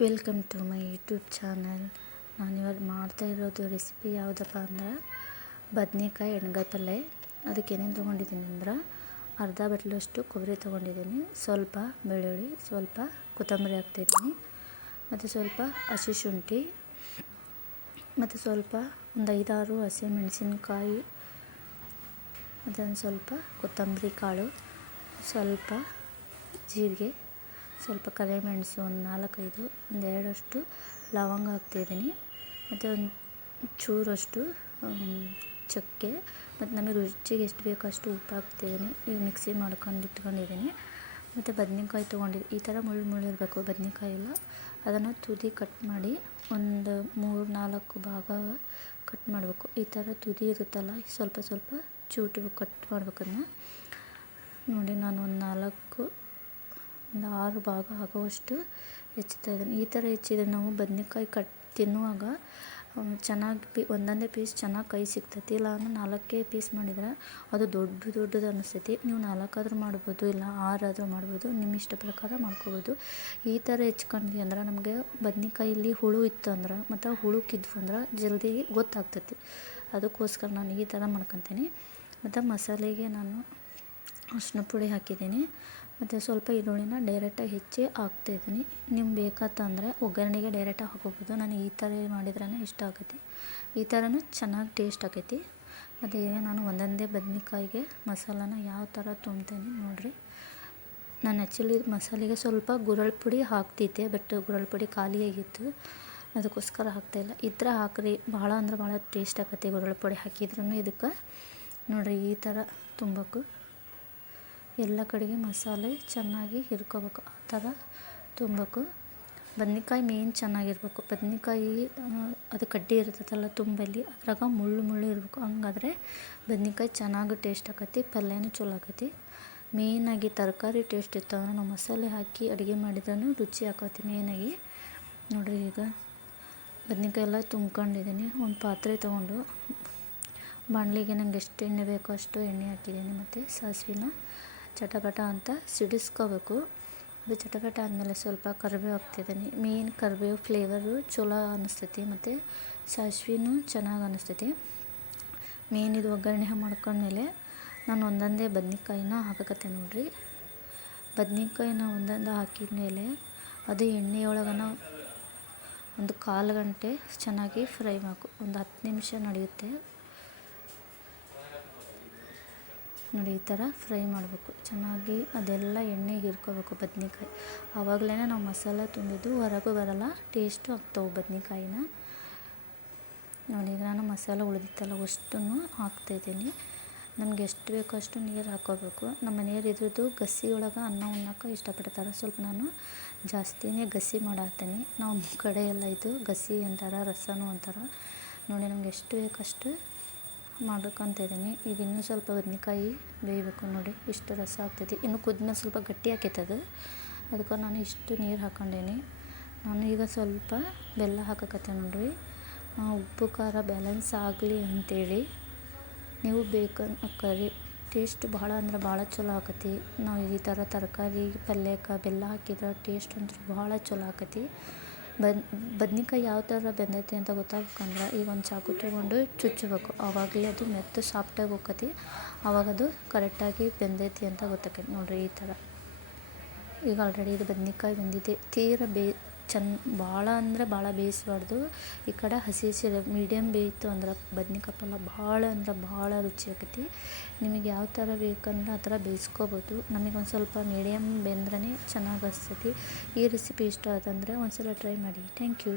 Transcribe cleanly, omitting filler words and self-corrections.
Welcome to my YouTube channel. ನಾನಿವತ್ತು ಮಾಡ್ತಾ ಇರೋದು ರೆಸಿಪಿ ಯಾವುದಪ್ಪ ಅಂದ್ರೆ ಬದ್ನೆಕಾಯಿ ಎಣ್ಗಾಯಿ ಪಲ್ಯ. ಅದಕ್ಕೆ ಏನೇನು ತೊಗೊಂಡಿದ್ದೀನಿ ಅಂದ್ರೆ ಅರ್ಧ ಬಟ್ಲಷ್ಟು ಕೊಬ್ಬರಿ ತೊಗೊಂಡಿದ್ದೀನಿ, ಸ್ವಲ್ಪ ಬೆಳ್ಳುಳ್ಳಿ, ಸ್ವಲ್ಪ ಕೊತ್ತಂಬರಿ ಹಾಕ್ತಾಯಿದ್ದೀನಿ, ಮತ್ತು ಸ್ವಲ್ಪ ಹಸಿ ಶುಂಠಿ, ಮತ್ತು ಸ್ವಲ್ಪ ಒಂದು 5-6 ಹಸಿಮೆಣಸಿನ್ಕಾಯಿ, ಮತ್ತು ಸ್ವಲ್ಪ ಕೊತ್ತಂಬರಿ ಕಾಳು, ಸ್ವಲ್ಪ ಜೀರಿಗೆ, ಸ್ವಲ್ಪ ಕರಿಮೆಣಸು, ಒಂದು 4-5, ಒಂದು 2 ಲವಂಗ ಹಾಕ್ತಾಯಿದ್ದೀನಿ, ಮತ್ತು ಒಂದು ಚೂರಷ್ಟು ಚಕ್ಕೆ, ಮತ್ತು ನಮಗೆ ರುಚಿಗೆ ಎಷ್ಟು ಬೇಕೋ ಅಷ್ಟು ಉಪ್ಪು ಹಾಕ್ತಾಯಿದ್ದೀನಿ. ಈಗ ಮಿಕ್ಸಿ ಮಾಡ್ಕೊಂಡು ಇಟ್ಕೊಂಡಿದ್ದೀನಿ. ಮತ್ತು ಬದ್ನೆಕಾಯಿ ತೊಗೊಂಡಿದ್ದು ಈ ಥರ ಮುಳ್ಳು ಇರಬೇಕು ಬದ್ನೆಕಾಯಿ ಎಲ್ಲ. ಅದನ್ನು ತುದಿ ಕಟ್ ಮಾಡಿ ಒಂದು 3-4 ಭಾಗ ಕಟ್ ಮಾಡಬೇಕು. ಈ ಥರ ತುದಿ ಇರುತ್ತಲ್ಲ, ಸ್ವಲ್ಪ ಚೂಟು ಕಟ್ ಮಾಡ್ಬೇಕು. ಅದನ್ನ ನೋಡಿ, ನಾನು ಒಂದು 6 ಭಾಗ ಆಗುವಷ್ಟು ಹೆಚ್ಚುತ್ತಾ ಇದ್ದೀನಿ. ಈ ಥರ ಹೆಚ್ಚಿದ್ರೆ ನಾವು ಬದ್ನೆಕಾಯಿ ತಿನ್ನುವಾಗ ಚೆನ್ನಾಗಿ ಒಂದೊಂದೇ ಪೀಸ್ ಚೆನ್ನಾಗಿ ಕೈ ಸಿಗ್ತೈತಿ. ಇಲ್ಲ ಅಂದ್ರೆ 4 ಪೀಸ್ ಮಾಡಿದ್ರೆ ಅದು ದೊಡ್ಡದು ಅನ್ನಿಸ್ತೈತಿ. ನೀವು 4 ಆದರೂ ಮಾಡ್ಬೋದು, ಇಲ್ಲ 6 ಆದರೂ ಮಾಡ್ಬೋದು, ನಿಮ್ಮ ಇಷ್ಟ ಪ್ರಕಾರ ಮಾಡ್ಕೋಬೋದು. ಈ ಥರ ಹೆಚ್ಕೊಂಡ್ವಿ ಅಂದ್ರೆ ನಮಗೆ ಬದ್ನೆಕಾಯಲ್ಲಿ ಹುಳು ಇತ್ತು ಅಂದ್ರೆ ಮತ್ತು ಹುಳುಕ್ಕಿದ್ವು ಅಂದ್ರೆ ಜಲ್ದಿ ಗೊತ್ತಾಗ್ತೈತಿ. ಅದಕ್ಕೋಸ್ಕರ ನಾನು ಈ ಥರ ಮಾಡ್ಕೊತೀನಿ. ಮತ್ತು ಮಸಾಲೆಗೆ ನಾನು ಅರಿಶಿನ ಪುಡಿ ಹಾಕಿದ್ದೀನಿ, ಮತ್ತು ಸ್ವಲ್ಪ ಈರುಳ್ಳಿನ ಡೈರೆಕ್ಟಾಗಿ ಹೆಚ್ಚಿ ಹಾಕ್ತಾಯಿದ್ದೀನಿ. ನಿಮ್ಗೆ ಬೇಕಾತಂದರೆ ಒಗ್ಗರಣೆಗೆ ಡೈರೆಕ್ಟಾಗಿ ಹಾಕೋಬೋದು. ನಾನು ಈ ಥರ ಮಾಡಿದ್ರೇ ಇಷ್ಟ ಆಕೈತಿ. ಈ ಥರನೂ ಚೆನ್ನಾಗಿ ಟೇಸ್ಟ್ ಆಕೈತಿ. ಮತ್ತು ಈಗ ನಾನು ಒಂದೊಂದೇ ಬದ್ನೆಕಾಯಿಗೆ ಮಸಾಲಾನ ಯಾವ ಥರ ತುಂಬ್ತೀನಿ ನೋಡಿರಿ. ನಾನು ಆ್ಯಕ್ಚುಲಿ ಮಸಾಲೆಗೆ ಸ್ವಲ್ಪ ಗುರಳ್ ಪುಡಿ ಹಾಕ್ತಿದ್ದೆ, ಬಟ್ ಗುರಳ್ ಪುಡಿ ಖಾಲಿಯಾಗಿತ್ತು, ಅದಕ್ಕೋಸ್ಕರ ಹಾಕ್ತಾಯಿಲ್ಲ. ಇದ್ರೆ ಹಾಕ್ರಿ, ಭಾಳ ಅಂದ್ರೆ ಭಾಳ ಟೇಸ್ಟ್ ಆಕೈತಿ ಗುರಳ್ ಪುಡಿ ಹಾಕಿದ್ರೂ. ಇದಕ್ಕೆ ನೋಡಿರಿ, ಈ ಥರ ತುಂಬಬೇಕು. ಎಲ್ಲ ಕಡೆಗೆ ಮಸಾಲೆ ಚೆನ್ನಾಗಿ ಹಿರ್ಕೋಬೇಕು, ಆ ಥರ ತುಂಬಬೇಕು. ಬದ್ನೆಕಾಯಿ ಮೇನ್ ಚೆನ್ನಾಗಿರ್ಬೇಕು. ಬದ್ನೆಕಾಯಿ ಅದು ಕಡ್ಡಿ ಇರ್ತೈತಲ್ಲ ತುಂಬಲ್ಲಿ, ಅದ್ರಾಗ ಮುಳ್ಳು ಇರಬೇಕು. ಹಂಗಾದ್ರೆ ಬದ್ನೆಕಾಯಿ ಚೆನ್ನಾಗಿ ಟೇಸ್ಟ್ ಆಕೈತಿ, ಪಲ್ಯನೂ ಚಲೋ ಆಕೈತಿ. ಮೇಯ್ನಾಗಿ ತರಕಾರಿ ಟೇಸ್ಟ್ ಇರ್ತವೆ ನಾವು ಮಸಾಲೆ ಹಾಕಿ ಅಡುಗೆ ಮಾಡಿದ್ರೂ ರುಚಿ ಆಕೈತಿ ಮೇಯ್ನಾಗಿ. ನೋಡಿರಿ, ಈಗ ಬದ್ನೆಕಾಯಿ ಎಲ್ಲ ತುಂಬ್ಕೊಂಡಿದ್ದೀನಿ. ಒಂದು ಪಾತ್ರೆ ತೊಗೊಂಡು ಬಾಣಲಿಗೆ ನಂಗೆ ಎಷ್ಟು ಎಣ್ಣೆ ಬೇಕೋ ಅಷ್ಟು ಎಣ್ಣೆ ಹಾಕಿದ್ದೀನಿ. ಮತ್ತು ಸಾಸಿವೆನ ಚಟಪಟ ಅಂತ ಸಿಡಿಸ್ಕೋಬೇಕು. ಅದು ಚಟಪಟ ಆದಮೇಲೆ ಸ್ವಲ್ಪ ಕರಿಬೇವು ಹಾಕ್ತಿದ್ದೀನಿ. ಮೇನ್ ಕರಿಬೇವು ಫ್ಲೇವರು ಚಲೋ ಅನ್ನಿಸ್ತೈತಿ, ಮತ್ತು ಸಾಸಿವೆನೂ ಚೆನ್ನಾಗಿ ಅನ್ನಿಸ್ತೈತಿ. ಮೇನ್ ಇದು ಒಗ್ಗರಣೆ ಮಾಡ್ಕೊಂಡ್ಮೇಲೆ ನಾನು ಒಂದೊಂದೇ ಬದ್ನೆಕಾಯಿನ ಹಾಕಕತ್ತೆ ನೋಡಿರಿ. ಬದ್ನೆಕಾಯಿನ ಒಂದೊಂದು ಹಾಕಿದ್ಮೇಲೆ ಅದು ಎಣ್ಣೆಯೊಳಗನ ಒಂದು 1/4 ಗಂಟೆ ಚೆನ್ನಾಗಿ ಫ್ರೈ ಮಾಡಬೇಕು. ಒಂದು 10 ನಿಮಿಷ ನಡೆಯುತ್ತೆ ನೋಡಿ. ಈ ಥರ ಫ್ರೈ ಮಾಡಬೇಕು ಚೆನ್ನಾಗಿ, ಅದೆಲ್ಲ ಎಣ್ಣೆಗೆ ಹಿರ್ಕೋಬೇಕು ಬದ್ನೆಕಾಯಿ. ಆವಾಗಲೇ ನಾವು ಮಸಾಲೆ ತುಂಬಿದ್ದು ಹೊರಗೂ ಬರಲ್ಲ, ಟೇಸ್ಟು ಆಗ್ತಾವೆ ಬದ್ನೆಕಾಯಿನ. ನೋಡಿ, ಈಗ ನಾನು ಮಸಾಲೆ ಉಳಿದಿತ್ತಲ್ಲ ಅಷ್ಟನ್ನು ಹಾಕ್ತಾಯಿದ್ದೀನಿ. ನಮ್ಗೆ ಎಷ್ಟು ಬೇಕೋ ಅಷ್ಟು ನೀರು ಹಾಕ್ಕೋಬೇಕು. ನಮ್ಮ ಮನೆಯವ್ರು ಇದ್ರದ್ದು ಗಸಿ ಒಳಗೆ ಅನ್ನ ಉಣ್ಣೋಕೆ ಇಷ್ಟಪಡ್ತಾರೆ. ಸ್ವಲ್ಪ ನಾನು ಜಾಸ್ತಿನೇ ಗಸಿ ಮಾಡತ್ತೀನಿ. ನಮ್ಮ ಕಡೆ ಎಲ್ಲ ಇದು ಗಸಿ ಅಂತಾರೆ, ರಸನೂ ಅಂತಾರೆ. ನೋಡಿ, ನಮ್ಗೆ ಎಷ್ಟು ಬೇಕಷ್ಟು ಮಾಡ್ಕೊತಿದ್ದೀನಿ. ಈಗ ಇನ್ನೂ ಸ್ವಲ್ಪ ಬದ್ನೆಕಾಯಿ ಬೇಯಬೇಕು. ನೋಡಿ, ಇಷ್ಟು ರಸ ಆಗ್ತೈತಿ. ಇನ್ನು ಕುದ್ಮೇಲೆ ಸ್ವಲ್ಪ ಗಟ್ಟಿ ಆಕೈತದು, ಅದಕ್ಕೆ ನಾನು ಇಷ್ಟು ನೀರು ಹಾಕ್ಕೊಂಡೇನಿ. ನಾನು ಈಗ ಸ್ವಲ್ಪ ಬೆಲ್ಲ ಹಾಕಕತ್ತೆ ನೋಡಿರಿ, ಉಪ್ಪು ಖಾರ ಬ್ಯಾಲೆನ್ಸ್ ಆಗಲಿ ಅಂಥೇಳಿ. ನೀವು ಬೇಕಂದ್ರೆ ಟೇಸ್ಟ್ ಭಾಳ ಅಂದ್ರೆ ಭಾಳ ಚಲೋ ಆಕತಿ. ನಾವು ಈ ಥರ ತರಕಾರಿ ಪಲ್ಯಕ್ಕೆ ಬೆಲ್ಲ ಹಾಕಿದ್ರೆ ಟೇಸ್ಟ್ ಅಂತೂ ಭಾಳ ಚಲೋ ಆಕತಿ. ಬದ್ನೆಕಾಯಿ ಯಾವ ಥರ ಬೆಂದೈತಿ ಅಂತ ಗೊತ್ತಾಗ್ಬೇಕಂದ್ರೆ ಈಗ ಒಂದು ಚಾಕು ತೊಗೊಂಡು ಚುಚ್ಚಬೇಕು. ಆವಾಗಲೇ ಅದು ಮೆತ್ತ ಸಾಫ್ಟಾಗಿ ಹೋಗ್ತೈತಿ. ಆವಾಗ ಅದು ಕರೆಕ್ಟಾಗಿ ಬೆಂದೈತಿ ಅಂತ ಗೊತ್ತಾಕೈತಿ ನೋಡಿರಿ. ಈ ಥರ ಈಗ ಆಲ್ರೆಡಿ ಇದು ಬದ್ನೆಕಾಯಿ ಬೆಂದಿದೆ. ತೀರ ಭಾಳ ಅಂದ್ರೆ ಭಾಳ ಬೇಯಿಸಬಾರ್ದು. ಈ ಕಡೆ ಹಸಿ ಮೀಡಿಯಮ್ ಬೇಯಿತು ಅಂದ್ರೆ ಬದ್ನೆಕಾಯಿ ಪಲ್ಯ ಭಾಳ ಅಂದ್ರೆ ಭಾಳ ರುಚಿ ಆಕೈತಿ. ನಿಮಗೆ ಯಾವ ಥರ ಬೇಕಂದ್ರೆ ಆ ಥರ ಬೇಯಿಸ್ಕೋಬೋದು. ನಮಗೆ ಒಂದು ಸ್ವಲ್ಪ ಮೀಡಿಯಮ್ ಬೆಂದ್ರೇ ಚೆನ್ನಾಗಿ ಅನಿಸ್ತೈತಿ. ಈ ರೆಸಿಪಿ ಇಷ್ಟ ಆದಂದರೆ ಒಂದು ಸಲ ಟ್ರೈ ಮಾಡಿ. Thank you.